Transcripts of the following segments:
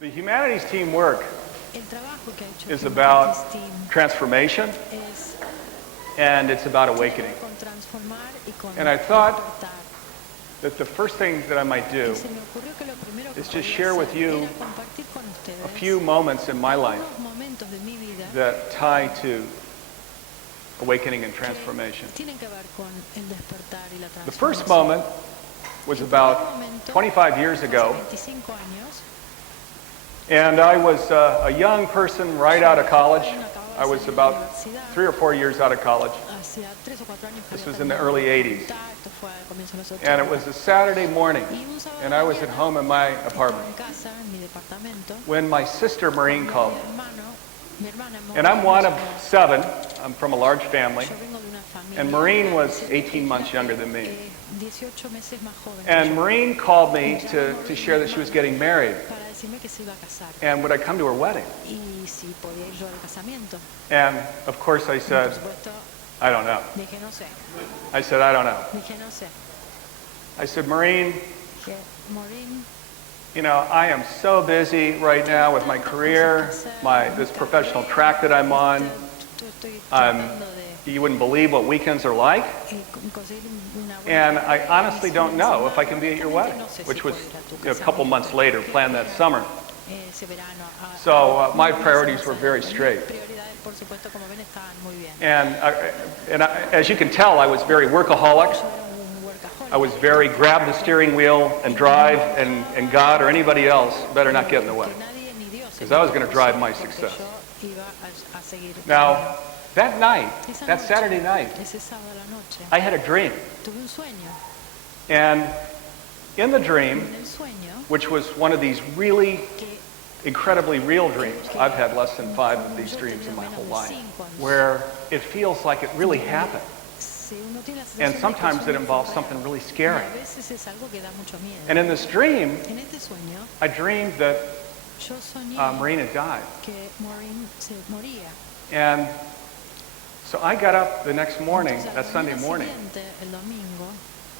The humanities team work El trabajo que ha hecho is Humanities about Team transformation es and it's about awakening. con transformar y con And I thought despertar. that the first thing that I might do Y se me ocurrió que lo primero que is just podía share with hacer you era compartir con ustedes a few moments in my life unos momentos de mi vida that tie to awakening and transformation. que tienen que ver con el despertar y la The transformación. first moment was about 25 years ago, Hace 25 años, and I was a young person right out of college. I was about 3 or 4 years out of college. hacía 3 o 4 años que This había was in the terminado early la 80s. facultad, esto fue al comienzo de los 80. And it was a Saturday morning, Y un sábado and a la I was at mañana, home in my estaba apartment en casa, en mi departamento, when my sister Maureen called me. mi hermana And I'm one of me 7. I'm from a large family. Yo vengo de una familia. And Maureen was Siendo 18 months younger than me. 18 meses más joven que And yo, Maureen called me to share that she was getting married. para decirme que se iba a casar And would I come to her wedding? y si podía ir yo al casamiento. And of course I Y por said, supuesto I don't know. dije no sé, I said, I don't know. dije no sé. I said, Maureen, Dije, Maureen, you know, I am so busy right now with my career, this professional track that I'm on. estoy I'm, tratando de you wouldn't believe what weekends are like. conseguir una buena And I carrera, honestly y don't sin know embargo, if I can be at your wedding, no sé si which was puedo ir a tu a couple casamiento, months later, planned that summer. ese verano. So my priorities were very straight. Mis prioridades, por supuesto, como ven, estaban muy bien. And as you can tell, I was very workaholic. Yo era un workaholic. I was very grab the steering wheel and drive, and God or anybody else better not get in the way. Que nadie ni Dios se 'Cause I was gonna me drive my porque success. yo iba a seguir Now, that night, esa that noche, Saturday night, ese sábado a la noche, I had a dream. tuve un sueño. And in the dream, En el sueño, which was one of these really que incredibly real dreams, I've had less than 5 of these dreams in my whole life, where it feels like it really happened. si uno tiene la sensación And de que sometimes sueño it involves fue something real, really y scary. a veces es algo que da mucho miedo. And in this dream, En este sueño, I dreamed that yo soñé Maureen had died. que Maureen se moría. And so I got up the next morning, Entonces, that al Sunday mañana morning, siguiente, el domingo,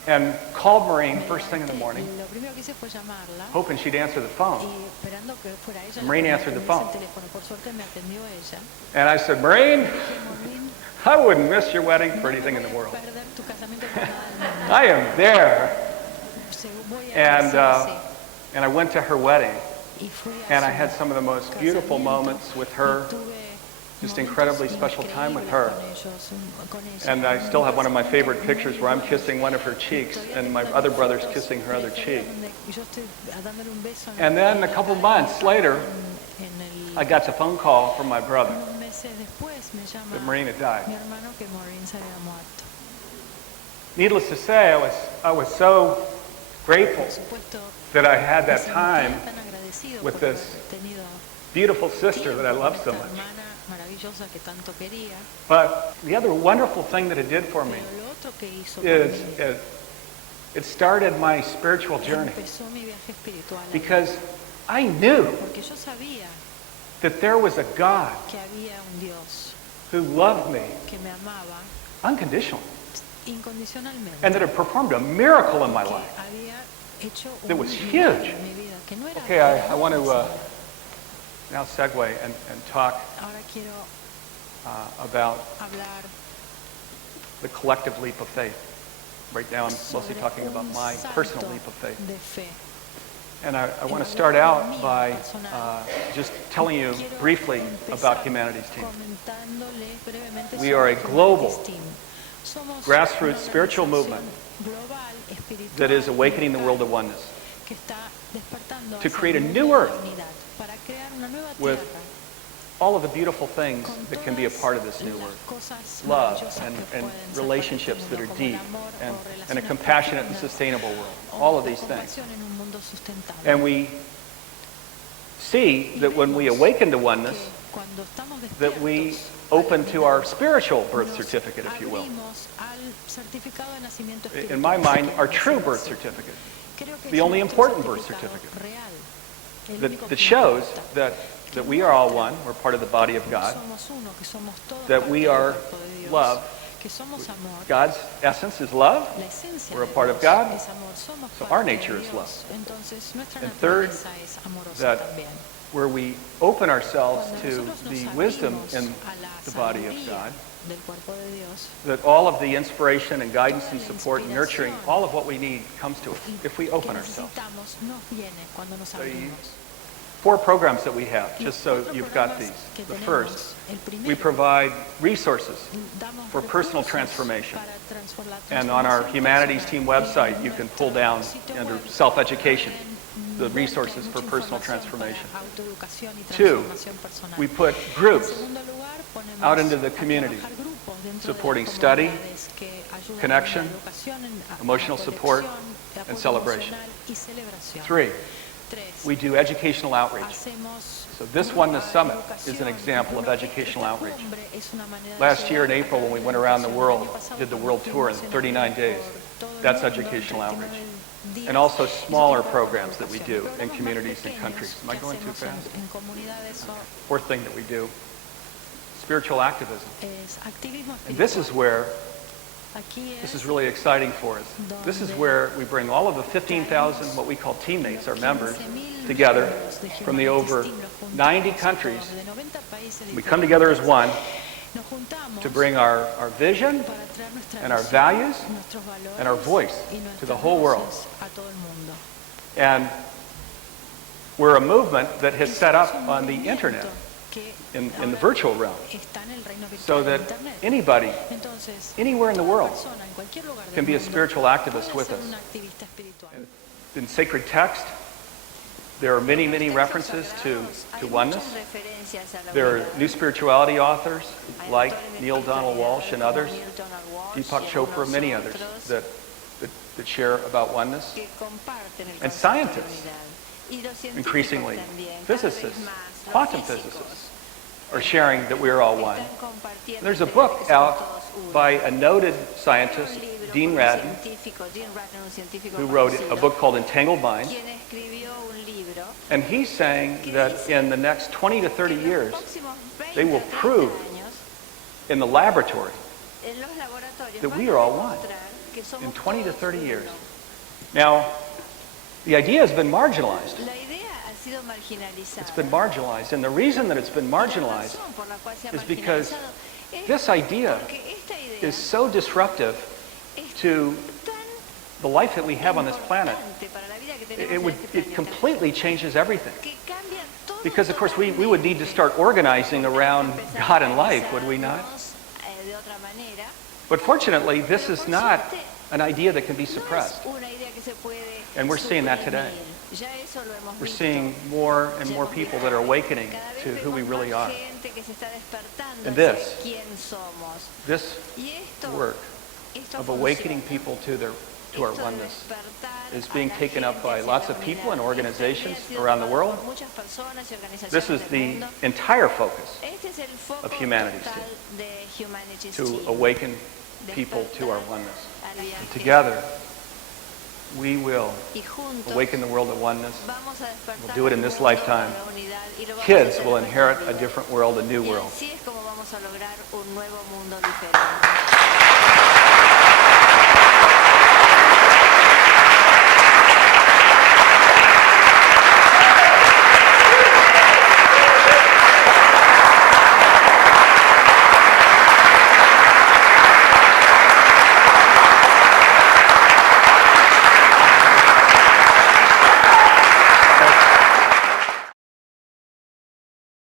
and called Maureen me first thing in the levanté morning, y lo primero que hice fue llamarla hoping she'd answer the phone. y esperando que fuera ella la Maureen que me answered the atendiese phone. el teléfono. Por suerte me atendió ella. And I said, Maureen, Dije, Maureen, I wouldn't miss your wedding for no anything in voy the a world. perder tu casamiento por nada del mundo. I am there. Voy a And, decir and I went to her wedding, sí. Y fui a and I su had some of the most beautiful casamiento moments with her, y tuve just momentos incredibly special time with her. increíbles con ella. And I still have one of my favorite pictures where I'm kissing one of her cheeks and my other brother's kissing her other cheek. Yo estoy dándole un beso en And then a couple months later, en I got a phone call from my brother unos meses después me llama that Maureen had died. mi hermano que Maureen se había muerto. Needless to say, I was so grateful Por supuesto, that I had me that sentía time tan agradecido with por this haber tenido beautiful sister that I tiempo love con so esta much. hermana maravillosa que tanto quería. But the other wonderful thing that it did for me Pero lo otro que hizo por is mí it started my spiritual journey empezó mi viaje espiritual ahí. because I knew Porque yo sabía that there was a God que había un Dios who loved me que me amaba unconditionally incondicionalmente, and that had performed a miracle in my que life. había hecho That un was milagro huge. en mi vida, que no era Okay, I algo want to fácil. now segue and talk Ahora quiero about hablar the collective leap of faith. Right now I'm mostly sobre talking about un my salto personal leap of faith. de fe. And I want to start out by just telling you Quiero briefly empezar about Humanities Team. comentándole brevemente We sobre are a global Humanities Team. Somos grassroots una spiritual movement organización global, espiritual, that is awakening the world to local, oneness que está despertando to hacia create a el new mundo de earth la unidad, para crear una nueva with tierra all of the beautiful things con that can be a todas part of this new las earth. cosas Love maravillosas and que pueden ser relationships parte that del are mundo, deep como el amor and o a relaciones compassionate and profundas, sustainable world. o All of la these things. compasión en un mundo sustentable. And we see Y that when we vemos awaken to que oneness, cuando estamos that we despiertos, open to our spiritual birth nos certificate, if you will. abrimos al certificado de nacimiento In my espiritual, mind, si our queremos true decirlo birth así. certificate Creo que the es only nuestro important birth certificado certificate real, el that, único that que shows importa. that we are all one, we're part of the body of God, Somos uno, que somos todos that parte we del are cuerpo de Dios, love, que somos amor. God's essence is love. La esencia We're a de part of Dios God. es amor. Somos So parte our de nature is Dios. love. Entonces, nuestra And third, naturaleza es amorosa that también. where we open ourselves Cuando to nosotros nos the wisdom abrimos in a la the body of sabiduría God, del cuerpo de Dios, that all of the inspiration and guidance toda and la support and nurturing, inspiración all of what we need comes to us if we que open ourselves. necesitamos nos viene cuando nos So abrimos. 4 programs that we have, Los just so 4 you've got programas these. que The tenemos, first, el we primero, provide resources damos for personal recursos transformation. para la And on our transformación humanities personal. team Y website, en you can nuestro pull down sitio under web self-education pueden the ver que hay resources for mucha personal información para transformation. autoeducación y 2, transformación personal. we put En groups segundo lugar, ponemos out into the a community, trabajar grupos dentro de supporting las study, comunidades que ayudan connection, en la educación, en la emotional support, conexión, and apoyo celebration. emocional y celebración. 3, Tres, we do educational outreach. hacemos So this Oneness Summit is an example of educational outreach. Last year in April, when we went around the world, did the world tour in 39 days, that's educational outreach. And also smaller programs that we do in communities and countries. Am I going too fast? Fourth thing that we do, spiritual activism. And this is where, this is really exciting for us. This is where we bring all of the 15,000, what we call teammates, our members, together from the over 90 countries. We come together as one to bring our vision and our values and our voice to the whole world. And we're a movement that has set up on the internet, in the virtual realm, so that anybody, anywhere in the world, can be a spiritual activist with us. In sacred text, there are many, many references to oneness. There are new spirituality authors like Neil Donald Walsh and others, Deepak Chopra, many others that share about oneness. And scientists, increasingly, physicists, quantum physicists, are sharing that we're all one. There's a book out by a noted scientist, Dean Radin, who wrote a book called Entangled Minds. And he's saying that in the next 20 to 30 years, they will prove in the laboratory that we are all one in 20 to 30 years. Now, the idea has been marginalized. It's been marginalized. And the reason that it's been marginalized is because this idea is so disruptive to the life that we have on this planet. It completely changes everything. Because, of course, we would need to start organizing around God and life, would we not? But fortunately, this is not an idea that can be suppressed. And we're seeing that today. We're seeing more and more people that are awakening to who we really are. And this work of awakening people to our oneness is being taken up by lots of people and organizations around the world. This is the entire focus of Humanities Team, to awaken people to our oneness. And together, we will awaken the world to oneness. We'll do it in this lifetime. Kids will inherit a different world, a new world.